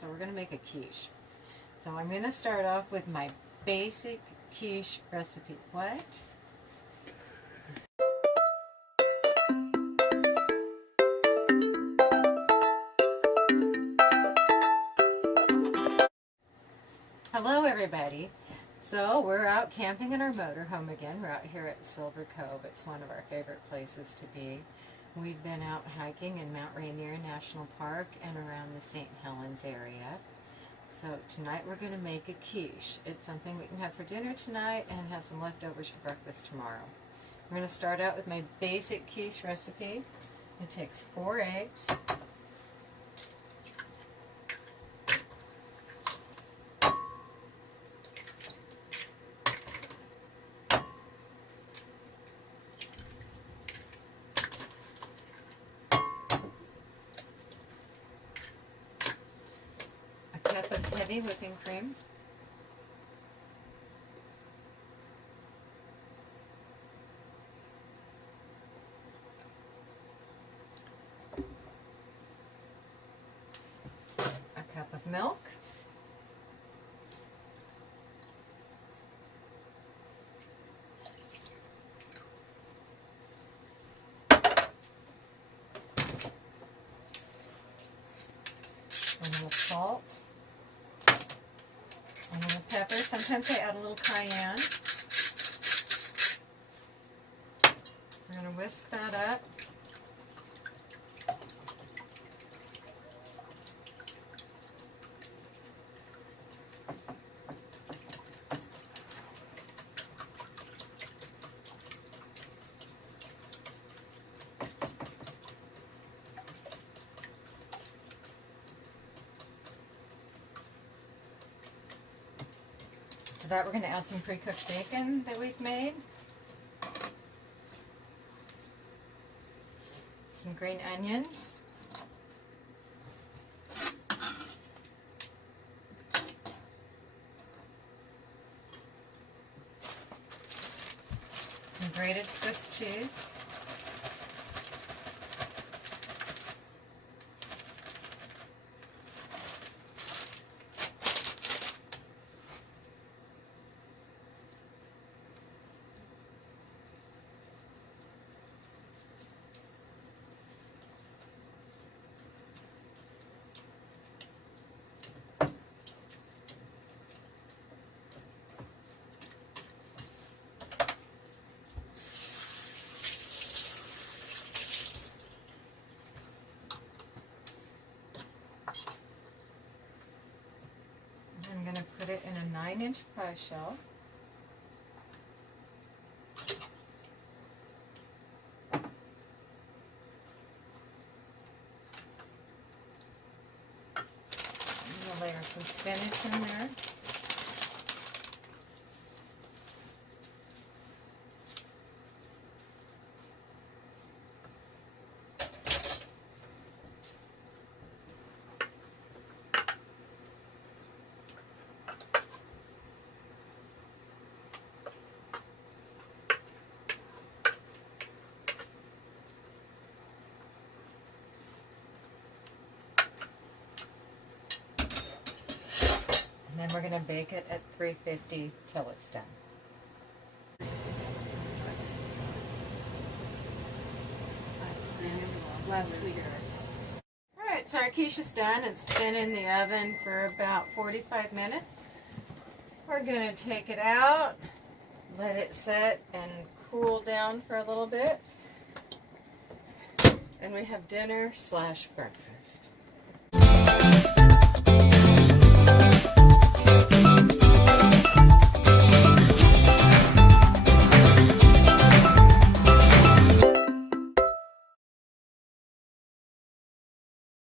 So we're going to make a quiche. So I'm going to start off with my basic quiche recipe. What? Hello everybody. So we're out camping in our motorhome again. We're out here at Silver Cove. It's one of our favorite places to be. We've been out hiking in Mount Rainier National Park and around the St. Helens area. So tonight we're going to make a quiche. It's something we can have for dinner tonight and have some leftovers for breakfast tomorrow. We're going to start out with my basic quiche recipe. It takes 4 eggs, a cup of heavy whipping cream, a cup of milk, a little salt, a little pepper. Sometimes I add a little cayenne. We're going to whisk that up. To that we're going to add some pre-cooked bacon that we've made, some green onions, some grated Swiss cheese, I'm going to put it in a 9-inch pie shell. I'm going to layer some spinach in there. And then we're going to bake it at 350 till it's done. Last week. Alright, so our quiche is done. It's been in the oven for about 45 minutes. We're going to take it out, let it set and cool down for a little bit. And we have dinner/breakfast.